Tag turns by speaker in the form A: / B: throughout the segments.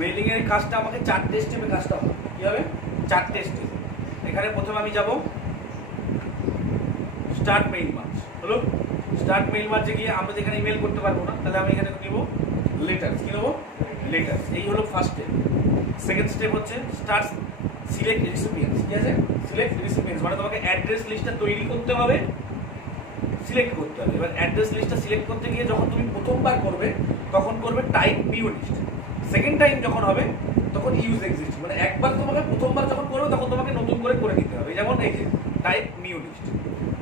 A: Mailing এর কাজটা আমাকে চারটে স্টেপে কাজটা হবে। কি হবে? চারটে স্টেপ এখানে প্রথমে আমি যাব স্টার্ট মেইল মার্চ হলো? স্টার্ট মেইল মার্চে গিয়ে আমরা যেখানে ইমেল করতে পারব না, তাহলে আমি এখানে নিব লেটার্স কি নেব? লেটার্স এই হলো ফার্স্ট স্টেপ সেকেন্ড স্টেপ হচ্ছে স্টার্ট সিলেক্ট রিসিপিয়েন্টস ঠিক আছে? সিলেক্ট রিসিপিয়েন্টস মানে তোমাকে অ্যাড্রেস লিস্টটা তৈরি করতে হবে। সিলেক্ট করতে হবে। এবার অ্যাড্রেস লিস্টটা সিলেক্ট করতে গিয়ে যখন তুমি প্রথমবার করবে, তখন করবে type new list second time যখন হবে, তখন ইউজ এক্সিস্ট মানে একবার তোমাকে প্রথমবার যখন করবে, তখন তোমাকে নতুন করে করে নিতে হবে। যেমন এই যে টাইপ নিউ লিস্ট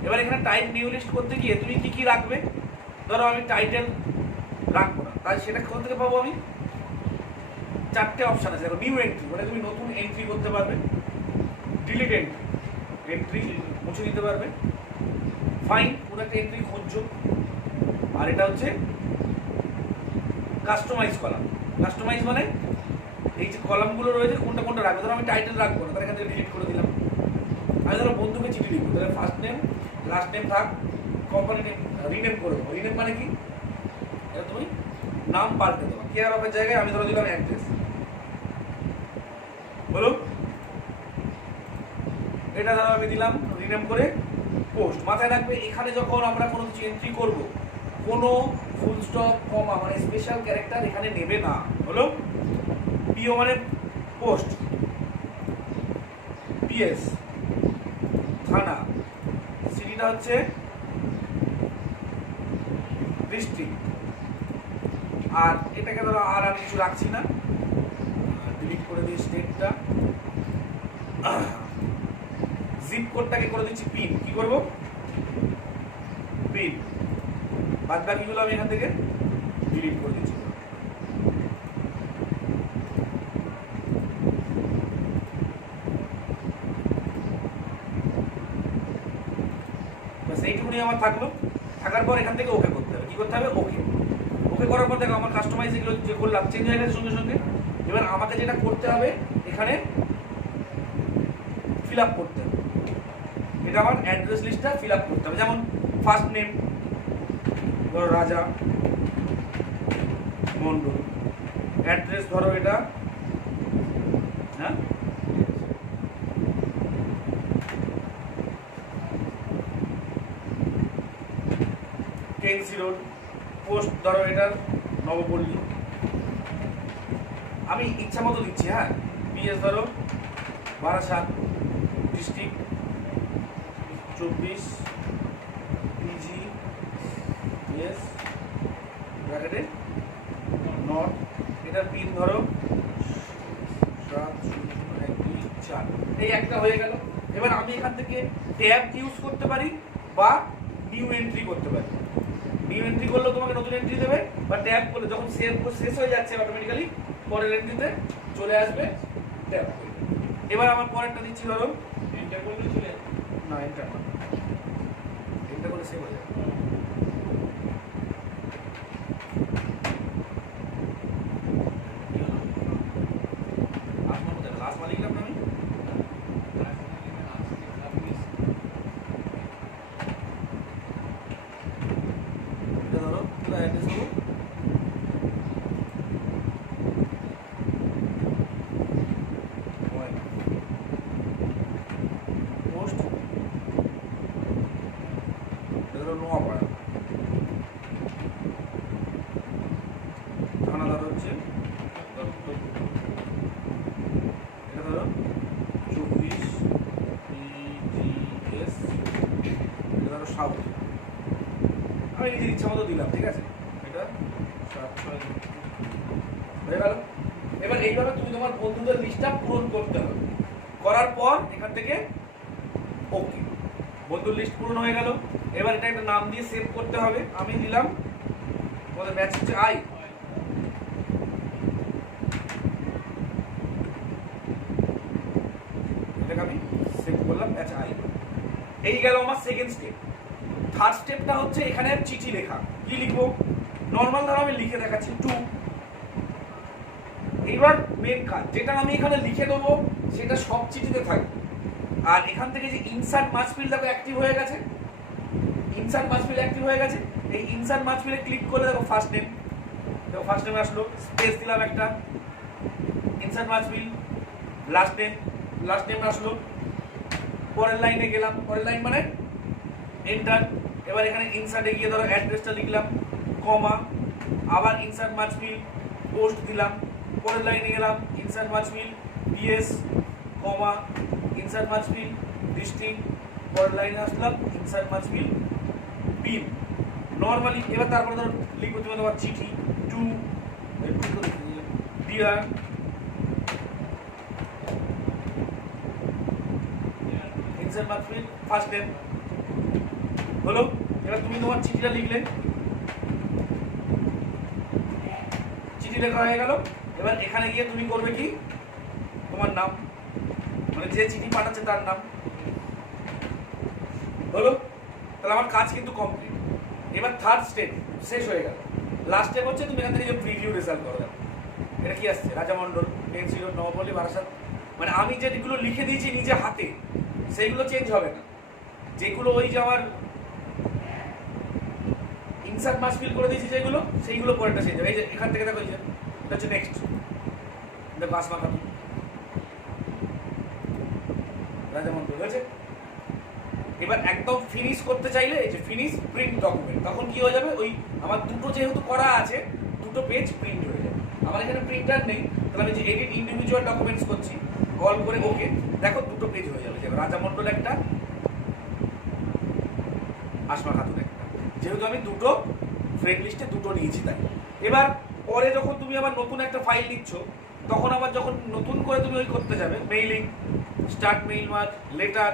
A: এবার এখানে টাইপ নিউ লিস্ট করতে গিয়ে তুমি কি কি রাখবে? ধরো আমি টাইটেল রাখব না। তাই সেটা কোথা থেকে পাবো আমি? চারটে অপশান আছে। নিউ এন্ট্রি মানে তুমি নতুন এন্ট্রি করতে পারবে। ডিলিট এন্ট্রি এন্ট্রি মুছে দিতে পারবে। ফাইন কোনো একটা এন্ট্রি খুঁজছো। আর এটা হচ্ছে কাস্টমাইজ কলাম। কাস্টমাইজ মানে এই যে কলামগুলো রয়েছে, কোনটা কোনটা রাখব? ধরো আমি টাইটেল রাখব না, তাহলে এখান থেকে ডিলিট করে দিলাম। আমি ধরো বন্ধুকে চিঠি লিখব, তাহলে ফার্স্ট নেম লাস্ট নেম থাক কোম্পানি নেম রিনেম করে দেবো। রিনেম মানে কি? এটা তুমি নাম পাল্টে দেবো। কেয়ার অফের জায়গায় আমি ধরো দিলাম অ্যাড্রেস বলুন। এটা ধরো আমি দিলাম রিনেম করে পোস্ট মাথায় রাখবে, এখানে যখন আমরা কোনো কিছু এন্ট্রি করব, কোনো ফুল স্টপ কমা মানে স্পেশাল ক্যারেক্টার এখানে নেবে না। হলো? পিও মানে পোস্ট পিএস থানা। সিটিটা হচ্ছে ডিস্ট্রিক্ট আর এটাকে ধরো আর আমি কিছু রাখছি না। ডিলিট করে দিই স্টেটটা জিপ কোডটাকে করে দিচ্ছি পিন কি করব? পিন বাদ বাকিগুলো আমি এখান থেকে ডিলিট করে দিচ্ছি। এইটুকুনি আমার থাকল। থাকার পর এখান থেকে ওকে করতে হবে। কি করতে হবে? ওকে ওকে করার পর দেখো, আমার কাস্টমাইজ এগুলো যে করলাম চেঞ্জ হয়ে গেছে সঙ্গে সঙ্গে। এবার আমাকে যেটা করতে হবে, এখানে ফিল আপ করতে হবে। এটা আমার অ্যাড্রেস লিস্টটা ফিল আপ করতে হবে। যেমন ফার্স্ট নেম ধরো রাজা মন্ডল অ্যাড্রেস ধরো এটা। হ্যাঁ? কেনসি রোড পোস্ট ধরো এটার নবপল্লী। আমি ইচ্ছা মতো দিচ্ছি হ্যাঁ? পিএস ধরো, বারাসাত ডিস্ট্রিক্ট চব্বিশ পিজি এস ব্র্যাকেটে নট এটার পিন ধরো সাত শূন্য এক দুই চার এই একটা হয়ে গেল। এবার আমি এখান থেকে ট্যাব ইউজ করতে পারি বা নিউ এন্ট্রি করতে পারি। নিউ এন্ট্রি করলেও তোমাকে নতুন এন্ট্রি দেবে বা ট্যাব করলে যখন সেভ শেষ হয়ে যাচ্ছে অটোমেটিক্যালি পরের এন্ট্রিতে চলে আসবে ট্যাব এবার আমার পরেরটা দিচ্ছি ধরো।
B: এন্টার করলে চলে
A: না এন্টার না এন্টার করে সেভ হয়ে যাবে
B: কি হলো?
A: লাস্ট মালিক লাস্ট মালিক লিখলাম না আমি এটা ধরো পুরো অ্যাড্রেস হলো পোস্ট এটা ধরো নোয়াপাড়া থানা ধরো হচ্ছে দত্তপুর এটা ধরো চব্বিশ পিজিএস এটা ধরো সাউথ। আমি নিজের ইচ্ছা মতো দিলাম, ঠিক আছে? এটা সাত, ছয়। হয়ে গেল? এবার এইভাবে তুমি তোমার বন্ধুদের লিস্টটা পূরণ করতে হবে। করার পর এখান থেকে ওকে বন্ধুর লিস্ট পূরণ হয়ে গেল। এবার এটা একটা নাম দিয়ে সেভ করতে হবে। আমি দিলাম তোমাদের ম্যাচ হচ্ছে আই এটাকে আমি সেভ করলাম ম্যাচ আই এই গেল আমার সেকেন্ড স্টেপ থার্ড স্টেপটা হচ্ছে এখানে চিঠি লেখা। কি লিখব? নর্মাল ধরো আমি লিখে দেখাচ্ছি টু এইবার মেন কাজ, যেটা আমি এখানে লিখে দেবো, সেটা সব চিঠিতে থাকবে। আর এখান থেকে যে ইনসার্ট মাছ ফিল দেখো অ্যাক্টিভ হয়ে গেছে। ইনসার্ট মাছ ফিল অ্যাক্টিভ হয়ে গেছে। এই ইনসার্ট মাছ ফিলে ক্লিক করলে দেখো ফার্স্ট নেম দেখো ফার্স্ট নেম আসলো স্পেস দিলাম একটা। Insert merge field last name last name আসলো, পরের লাইনে গেলাম। পরের লাইন মানে এন্টার এবার এখানে ইনসার্টে গিয়ে ধরো অ্যাড্রেসটা লিখলাম কমা আবার ইনসার্ট মাছ বিল পোস্ট দিলাম, পরের লাইনে গেলাম insert merge field PS comma insert merge field district পরের লাইনে আসলাম ইনসার্ট মাছ বিল বিল নর্মালি এবার তারপরে ধরো লিখব, তুমি তোমার চিঠি to dear insert merge field first name হলো এবার তুমি তোমার চিঠিটা লিখলে। চিঠি লেখা হয়ে গেল। এবার এখানে গিয়ে তুমি করবে কি? তোমার নাম। মানে যে চিঠি পাঠাচ্ছে তার নাম। হলো তাহলে আমার কাজ কিন্তু কমপ্লিট এবার থার্ড স্টেপ শেষ হয়ে গেল। লাস্ট স্টেপ হচ্ছে তুমি এখান থেকে প্রিভিউ রেজাল্ট করো। এটা কি আসছে? Raja Mondal ten zero Nabapally, Barasat. মানে আমি যেগুলো লিখে দিয়েছি নিজে হাতে, সেইগুলো চেঞ্জ হবে না। যেগুলো ওই যে আমার ইনসার্ট মাস ফিল করে দিয়েছি যেগুলো, সেইগুলো পরেরটা হবে। এই যে, এখান থেকে দেখো, এই যে, এটা হচ্ছে নেক্সট দেখো আসমা খাতুন রাজা মন্ডল হয়েছে। এবার একদম ফিনিশ করতে চাইলে, এই যে ফিনিশ প্রিন্ট ডকুমেন্ট তখন কি হয়ে যাবে? ওই আমার দুটো যেহেতু করা আছে, দুটো পেজ প্রিন্ট হয়ে যাবে। আমার এখানে প্রিন্টার নেই, তাহলে আমি যে এডিট ইন্ডিভিজুয়াল ডকুমেন্টস করছি কল করে ওকে, দেখো দুটো পেজ হয়ে যাবে। রাজা মন্ডল একটা আসমা খাতুন যেহেতু আমি দুটো ফ্রেন্ড লিস্টে দুটো নিয়েছি তাই। এবার পরে যখন তুমি আবার নতুন একটা ফাইল নিচ্ছ, তখন আবার যখন নতুন করে তুমি ওই করতে যাবে mailing start mail merge letter